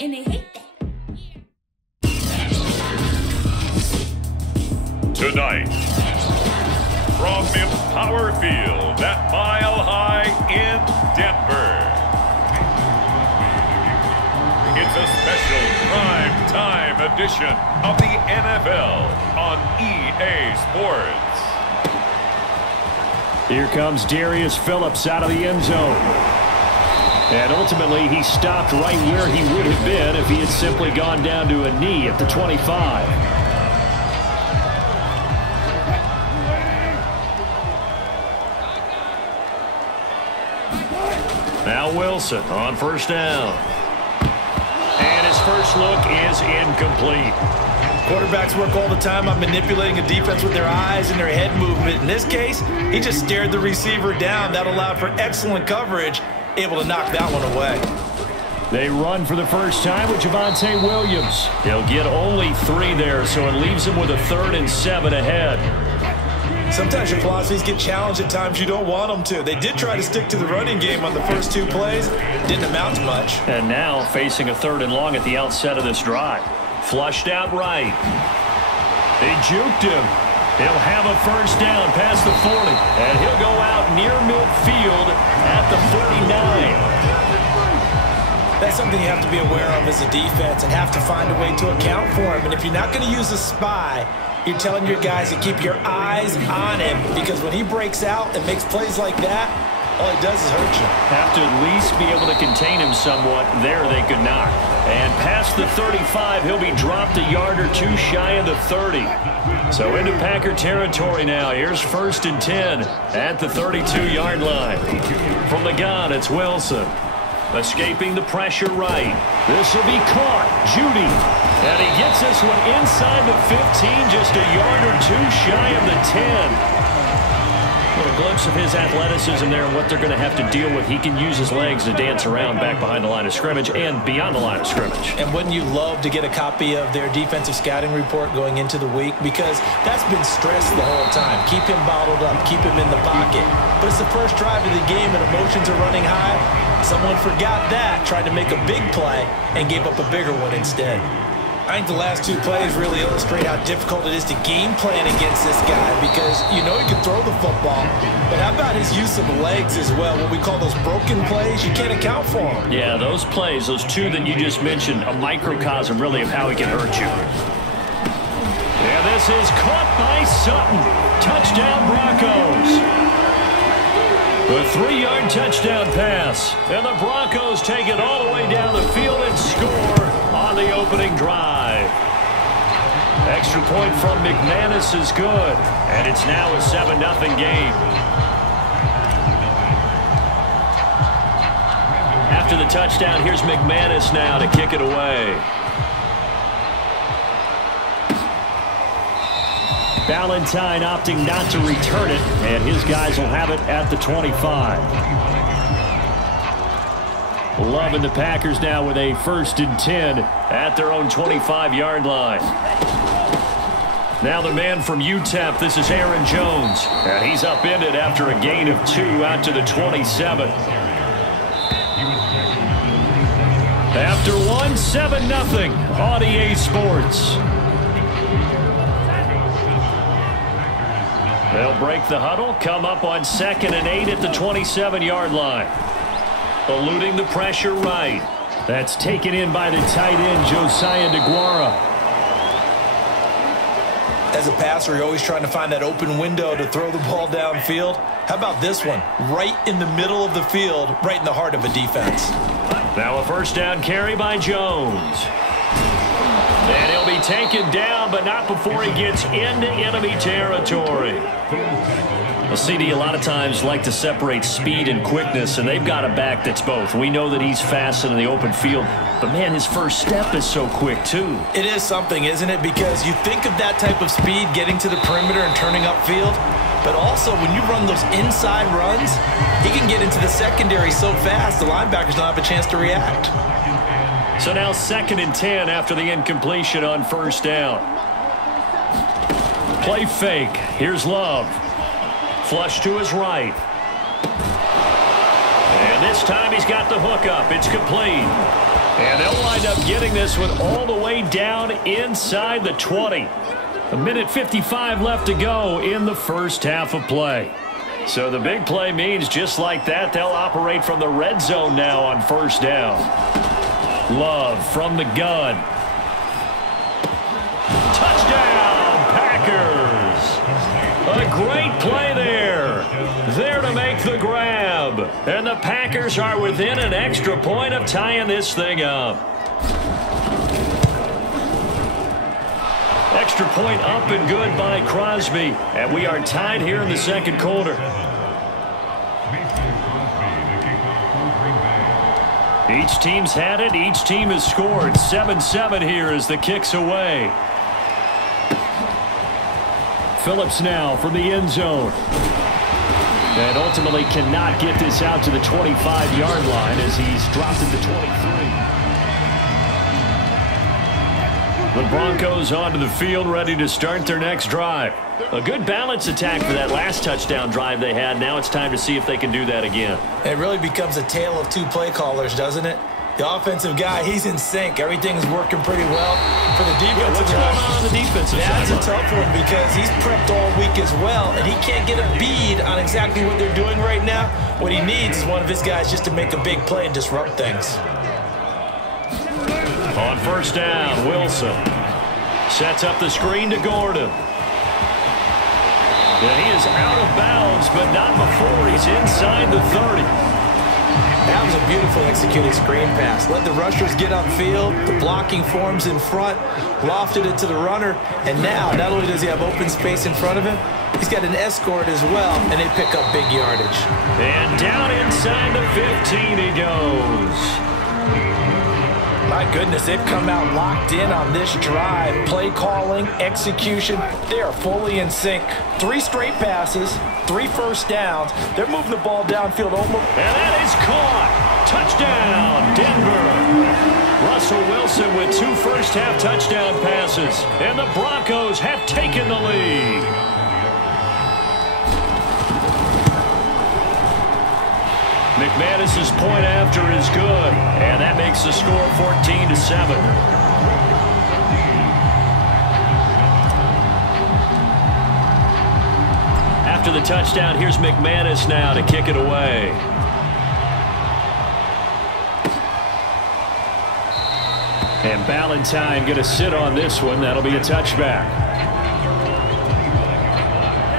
and they hate that. Tonight, from Empower Field at Mile High in Denver, it's a special prime time edition of the NFL on EA Sports. Here comes Darius Phillips out of the end zone. And ultimately, he stopped right where he would have been if he had simply gone down to a knee at the 25. Now Wilson on first down. And his first look is incomplete. Quarterbacks work all the time on manipulating a defense with their eyes and their head movement. In this case, he just stared the receiver down. That allowed for excellent coverage, able to knock that one away. They run for the first time with Javonte Williams. He'll get only 3 there, so it leaves him with a 3rd and 7 ahead. Sometimes your philosophies get challenged at times you don't want them to. They did try to stick to the running game on the first 2 plays. Didn't amount to much. And now facing a 3rd and long at the outset of this drive. Flushed out right. They juked him. He'll have a first down past the 40. And he'll go out near midfield at the 49. That's something you have to be aware of as a defense and have to find a way to account for him. And if you're not going to use a spy, you're telling your guys to keep your eyes on him, because when he breaks out and makes plays like that, all he does is hurt you. Have to at least be able to contain him somewhat. There they could not. And past the 35, he'll be dropped a yard or 2 shy of the 30. So into Packer territory now. Here's 1st and 10 at the 32-yard line. From the gun, it's Wilson. Escaping the pressure right. This will be caught. Judy. And he gets this one inside the 15, just a yard or 2 shy of the 10. What a glimpse of his athleticism there and what they're going to have to deal with. He can use his legs to dance around back behind the line of scrimmage and beyond the line of scrimmage. And wouldn't you love to get a copy of their defensive scouting report going into the week? Because that's been stressed the whole time. Keep him bottled up. Keep him in the pocket. But it's the first drive of the game and emotions are running high. Someone forgot that, tried to make a big play, and gave up a bigger one instead. I think the last 2 plays really illustrate how difficult it is to game plan against this guy, because you know he can throw the football, but how about his use of legs as well? What we call those broken plays, you can't account for them. Yeah, those plays, those 2 that you just mentioned, a microcosm really of how he can hurt you. Yeah, this is caught by Sutton. Touchdown Broncos. A 3-yard touchdown pass. And the Broncos take it all the way down the field and score on the opening drive. Extra point from McManus is good. And it's now a 7-0 game. After the touchdown, here's McManus now to kick it away. Valentine opting not to return it, and his guys will have it at the 25. Love and the Packers now with a 1st and 10 at their own 25-yard line. Now the man from UTEP, this is Aaron Jones, and he's upended after a gain of 2 out to the 27. After 1, 7-0 on EA Sports. They'll break the huddle, come up on 2nd and 8 at the 27-yard line. Eluding the pressure right. That's taken in by the tight end, Josiah DeGuara. As a passer, you're always trying to find that open window to throw the ball downfield. How about this one? Right in the middle of the field, right in the heart of a defense. Now a 1st down carry by Jones. And he'll be taken down, but not before he gets into enemy territory. Well, CD, a lot of times like to separate speed and quickness, and they've got a back that's both. We know that he's fast in the open field, but, man, his first step is so quick, too. It is something, isn't it? Because you think of that type of speed getting to the perimeter and turning upfield, but also when you run those inside runs, he can get into the secondary so fast the linebackers don't have a chance to react. So now 2nd and 10 after the incompletion on 1st down. Play fake. Here's Love. Flush to his right. And this time he's got the hook up. It's complete. And they'll wind up getting this one all the way down inside the 20. A minute 55 left to go in the first half of play. So the big play means just like that, they'll operate from the red zone now on first down. Love from the gun. Touchdown, Packers! A great play there. There to make the grab. And the Packers are within an extra point of tying this thing up. Extra point up and good by Crosby. And we are tied here in the second quarter. Each team's had it. Each team has scored. 7-7 here as the kick's away. Phillips now from the end zone. And ultimately cannot get this out to the 25-yard line as he's dropped at the 23. The Broncos onto the field, ready to start their next drive. A good balance attack for that last touchdown drive they had. Now it's time to see if they can do that again. It really becomes a tale of two play callers, doesn't it? The offensive guy, he's in sync. Everything's working pretty well. For the defensive what's going on the defensive side? That's a tough one because he's prepped all week as well, and he can't get a bead on exactly what they're doing right now. What he needs is one of his guys just to make a big play and disrupt things. On first down, Wilson sets up the screen to Gordon. And he is out of bounds, but not before he's inside the 30. That was a beautifully executed screen pass. Let the rushers get upfield. The blocking forms in front. Lofted it to the runner. And now, not only does he have open space in front of him, he's got an escort as well, and they pick up big yardage. And down inside the 15 he goes. My goodness, they've come out locked in on this drive. Play calling, execution, they are fully in sync. 3 straight passes, 3 first downs. They're moving the ball downfield almost. And that is caught. Touchdown, Denver. Russell Wilson with 2 first-half touchdown passes. And the Broncos have taken the lead. McManus's point after is good, and that makes the score 14-7. After the touchdown, here's McManus now to kick it away. And Ballantyne going to sit on this one. That'll be a touchback.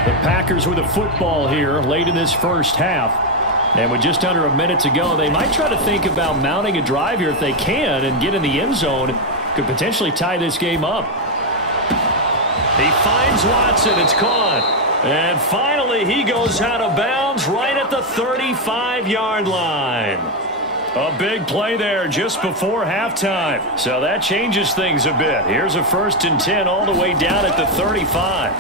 The Packers with a football here late in this first half. And with just under a minute to go, they might try to think about mounting a drive here if they can and get in the end zone. Could potentially tie this game up. He finds Watson. It's caught. And finally, he goes out of bounds right at the 35-yard line. A big play there just before halftime. So that changes things a bit. Here's a 1st and 10 all the way down at the 35.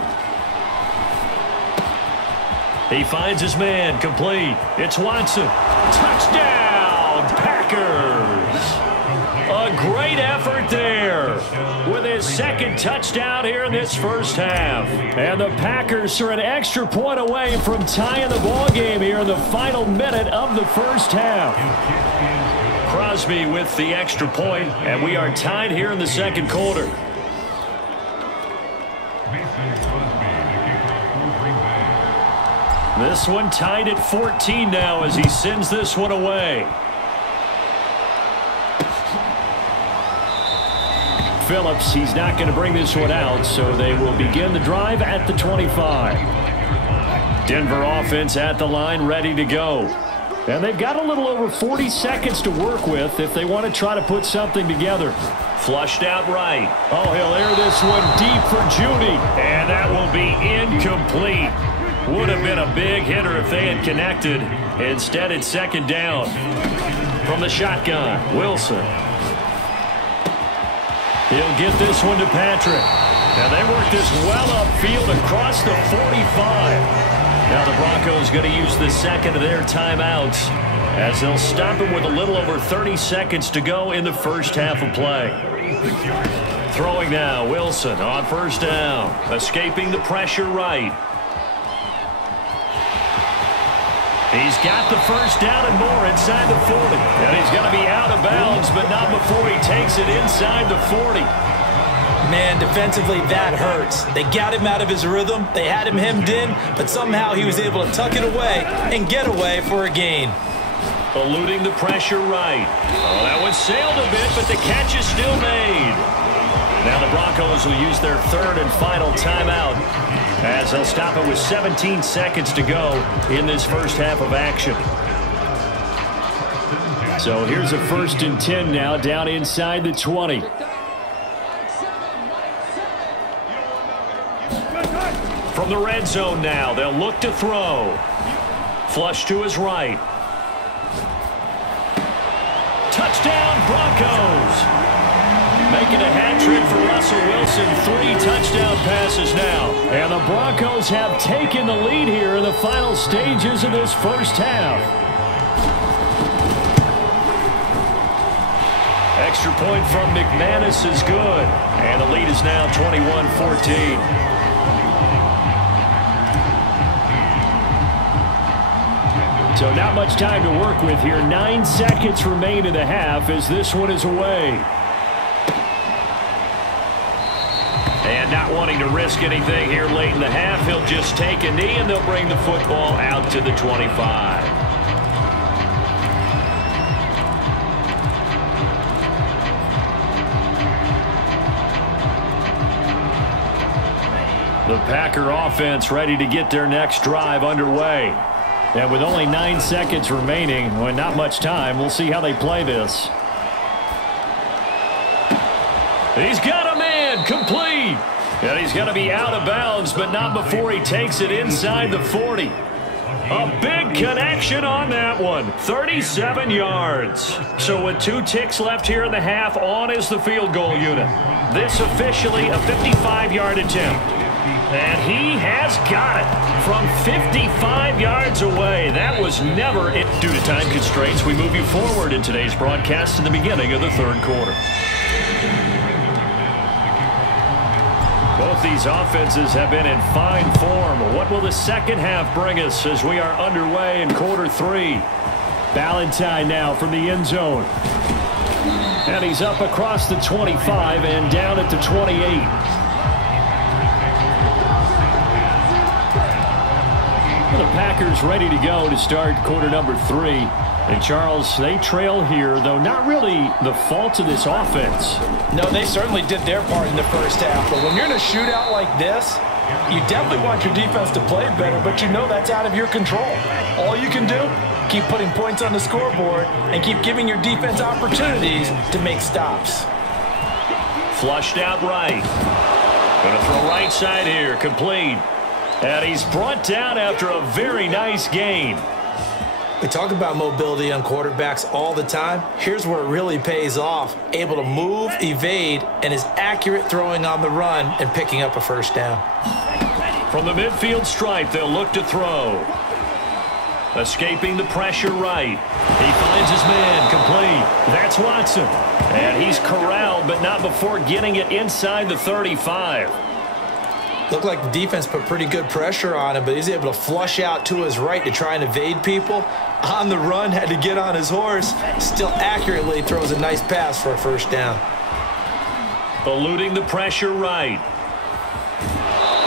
He finds his man, complete. It's Watson. Touchdown, Packers. A great effort there with his 2nd touchdown here in this first half. And the Packers are an extra point away from tying the ball game here in the final minute of the first half. Crosby with the extra point, and we are tied here in the second quarter. This one tied at 14 now as he sends this one away. Phillips, he's not going to bring this one out, so they will begin the drive at the 25. Denver offense at the line, ready to go. And they've got a little over 40 seconds to work with if they want to try to put something together. Flushed out right. Oh, he'll air this one deep for Judy. And that will be incomplete. Would have been a big hitter if they had connected. Instead, it's 2nd down. From the shotgun, Wilson. He'll get this one to Patrick. Now they work this well upfield across the 45. Now the Broncos going to use the 2nd of their timeouts as they'll stop him with a little over 30 seconds to go in the first half of play. Throwing now, Wilson on first down. Escaping the pressure right. He's got the first down and more inside the 40. And he's going to be out of bounds, but not before he takes it inside the 40. Man, defensively, that hurts. They got him out of his rhythm. They had him hemmed in, but somehow he was able to tuck it away and get away for a gain. Eluding the pressure right. Oh, that one sailed a bit, but the catch is still made. Now the Broncos will use their third and final timeout as they'll stop it with 17 seconds to go in this first half of action. So here's a 1st and 10 now down inside the 20. From the red zone now, they'll look to throw. Flush to his right. Touchdown, Broncos. Making a hat trick for Russell Wilson. 3 touchdown passes now. And the Broncos have taken the lead here in the final stages of this first half. Extra point from McManus is good. And the lead is now 21-14. So not much time to work with here. 9 seconds remain in the half as this one is away. And not wanting to risk anything here late in the half, he'll just take a knee and they'll bring the football out to the 25. The Packer offense ready to get their next drive underway. And with only 9 seconds remaining, well, not much time, we'll see how they play this. He's got a man, complete. And he's going to be out of bounds, but not before he takes it inside the 40. A big connection on that one, 37 yards. So with 2 ticks left here in the half, on is the field goal unit. This officially a 55-yard attempt. And he has got it from 55 yards away. That was never it. Due to time constraints, we move you forward in today's broadcast to the beginning of the 3rd quarter. Both these offenses have been in fine form. What will the second half bring us as we are underway in quarter 3? Valentine now from the end zone. And he's up across the 25 and down at the 28. The Packers ready to go to start quarter number 3. And Charles, they trail here, though not really the fault of this offense. No, they certainly did their part in the first half. But when you're in a shootout like this, you definitely want your defense to play better, but you know that's out of your control. All you can do, keep putting points on the scoreboard and keep giving your defense opportunities to make stops. Flushed out right. Going to throw right side here, complete. And he's brought down after a very nice gain. We talk about mobility on quarterbacks all the time. Here's where it really pays off. Able to move, evade, and is accurate throwing on the run and picking up a first down. From the midfield stripe, they'll look to throw. Escaping the pressure right. He finds his man, complete. That's Watson. And he's corralled, but not before getting it inside the 35. Looked like the defense put pretty good pressure on him, but he's able to flush out to his right to try and evade people. On the run, had to get on his horse. Still accurately throws a nice pass for a first down. Eluding the pressure right.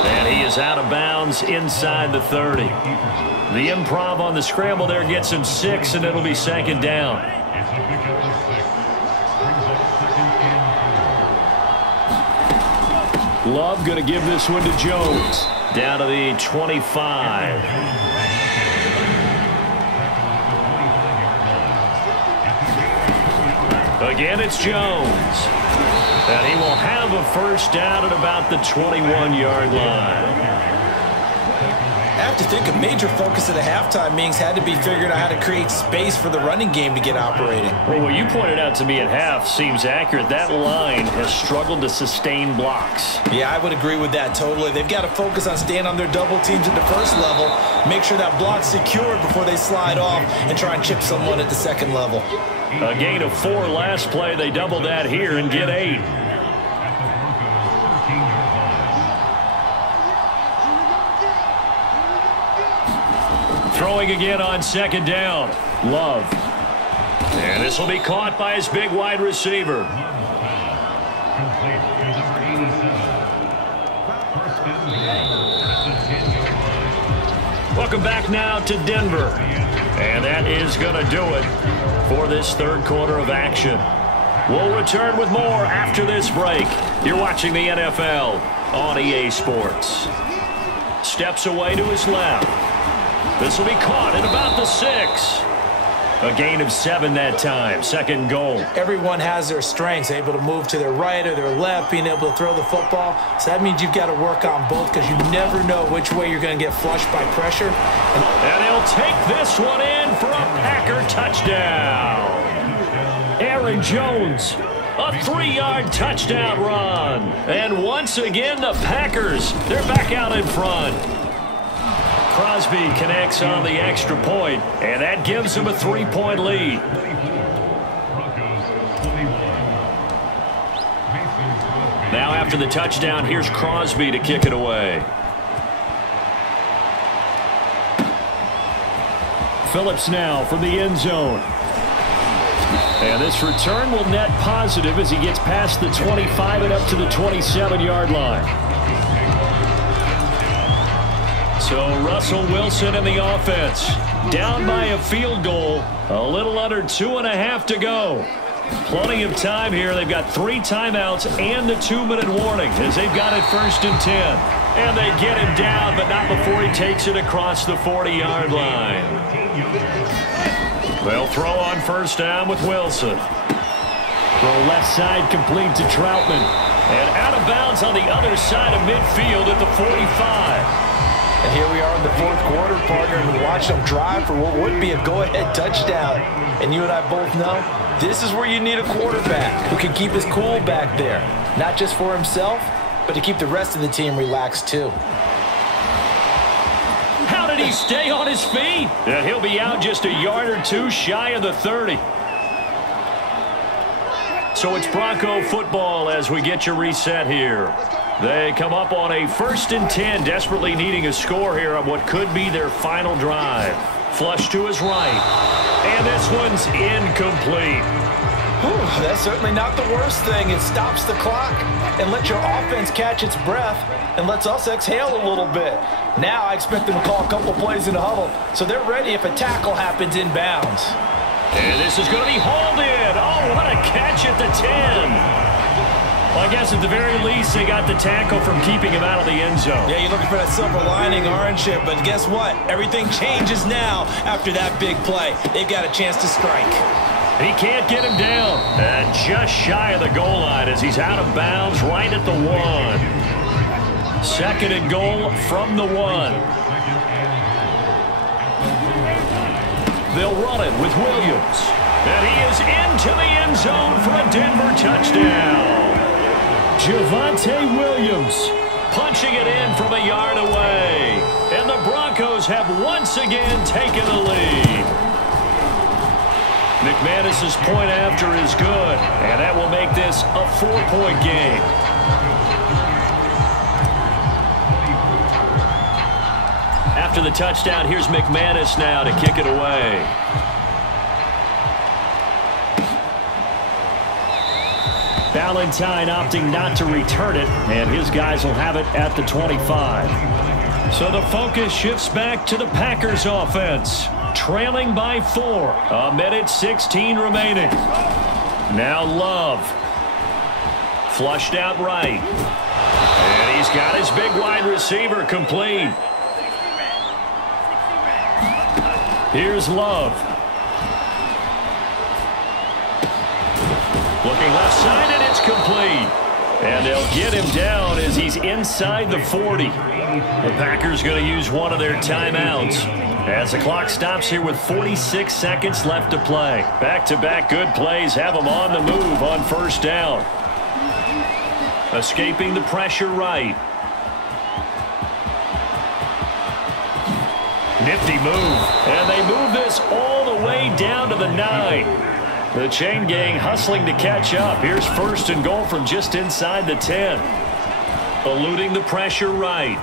And he is out of bounds inside the 30. The improv on the scramble there gets him 6, and it'll be 2nd down. Love going to give this one to Jones. Down to the 25. Again, it's Jones. And he will have a first down at about the 21-yard line. I have to think a major focus of the halftime meetings had to be figuring out how to create space for the running game to get operating. Well, what you pointed out to me at half seems accurate. That line has struggled to sustain blocks. Yeah, I would agree with that totally. They've got to focus on staying on their double teams at the first level, make sure that block's secured before they slide off and try and chip someone at the second level. A gain of 4 last play. They double that here and get 8. Throwing again on second down. Love. And this will be caught by his big wide receiver. Welcome back now to Denver. And that is going to do it for this third quarter of action. We'll return with more after this break. You're watching the NFL on EA Sports. Steps away to his left. This will be caught at about the 6. A gain of 7 that time. Second goal. Everyone has their strengths, able to move to their right or their left, being able to throw the football. So that means you've got to work on both because you never know which way you're going to get flushed by pressure. And he'll take this one in for a Packer touchdown. Aaron Jones, a 3-yard touchdown run. And once again, the Packers, they're back out in front. Crosby connects on the extra point, and that gives him a 3-point lead. Now after the touchdown, here's Crosby to kick it away. Phillips now from the end zone. And this return will net positive as he gets past the 25 and up to the 27-yard line. So Russell Wilson in the offense. Down by a field goal. A little under 2.5 to go. Plenty of time here. They've got 3 timeouts and the 2-minute warning as they've got it 1st and 10. And they get him down, but not before he takes it across the 40-yard line. They'll throw on 1st down with Wilson. Throw left side complete to Troutman. And out of bounds on the other side of midfield at the 45. And here we are in the 4th quarter, partner, and watch them drive for what would be a go-ahead touchdown. And you and I both know this is where you need a quarterback who can keep his cool back there. Not just for himself, but to keep the rest of the team relaxed too. How did he stay on his feet? And he'll be out just a yard or 2 shy of the 30. So it's Bronco football as we get you reset here. They come up on a 1st and 10, desperately needing a score here on what could be their final drive. Flush to his right. And this one's incomplete. Whew, that's certainly not the worst thing. It stops the clock and lets your offense catch its breath and lets us exhale a little bit. Now I expect them to call a couple plays in the huddle so they're ready if a tackle happens inbounds. And this is going to be hauled in. Oh, what a catch at the 10. Well, I guess at the very least, they got the tackle from keeping him out of the end zone. Yeah, you're looking for that silver lining, aren't you? But guess what? Everything changes now after that big play. They've got a chance to strike. He can't get him down. And just shy of the goal line as he's out of bounds right at the 1. 2nd and goal from the 1. They'll run it with Williams. And he is into the end zone for a Denver touchdown. Javonte Williams punching it in from a yard away. And the Broncos have once again taken the lead. McManus's point after is good, and that will make this a 4-point game. After the touchdown, here's McManus now to kick it away. Valentine opting not to return it, and his guys will have it at the 25. So the focus shifts back to the Packers offense, trailing by 4. 1:16 remaining. Now Love. Flushed out right. And he's got his big wide receiver complete. Here's Love. Looking left side, and it's complete. And they'll get him down as he's inside the 40. The Packers going to use one of their timeouts as the clock stops here with 46 seconds left to play. Back-to-back good plays have them on the move on 1st down. Escaping the pressure right. Nifty move. And they move this all the way down to the 9. The chain gang hustling to catch up. Here's 1st and goal from just inside the 10. Eluding the pressure right.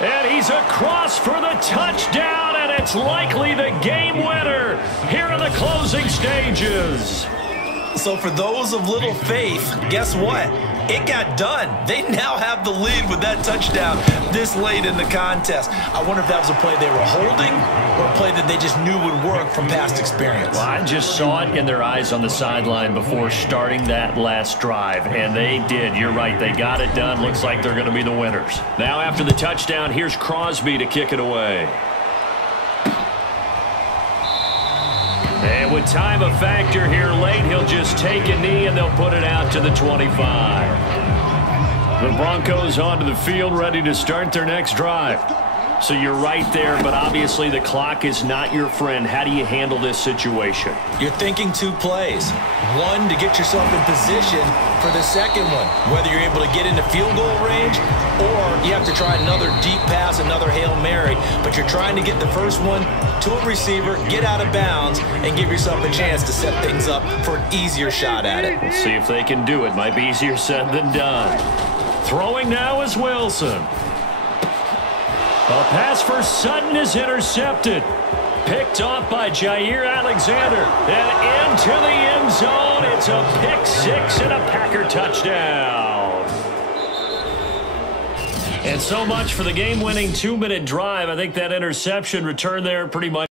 And he's across for the touchdown and it's likely the game winner here in the closing stages. So for those of little faith, guess what? It got done. They now have the lead with that touchdown this late in the contest. I wonder if that was a play they were holding or a play that they just knew would work from past experience. Well, I just saw it in their eyes on the sideline before starting that last drive, and they did. You're right. They got it done. Looks like they're going to be the winners. Now after the touchdown, here's Crosby to kick it away. And with time a factor here late, he'll just take a knee and they'll put it out to the 25. The Broncos onto the field ready to start their next drive. So you're right there, but obviously the clock is not your friend. How do you handle this situation? You're thinking two plays. One, to get yourself in position for the second one, whether you're able to get into field goal range or you have to try another deep pass, another Hail Mary, but you're trying to get the first one to a receiver, get out of bounds, and give yourself a chance to set things up for an easier shot at it. We'll see if they can do it. Might be easier said than done. Throwing now is Wilson. A pass for Sutton is intercepted. Picked off by Jair Alexander. And into the end zone. It's a pick six and a Packer touchdown. And so much for the game-winning 2-minute drive. I think that interception returned there pretty much.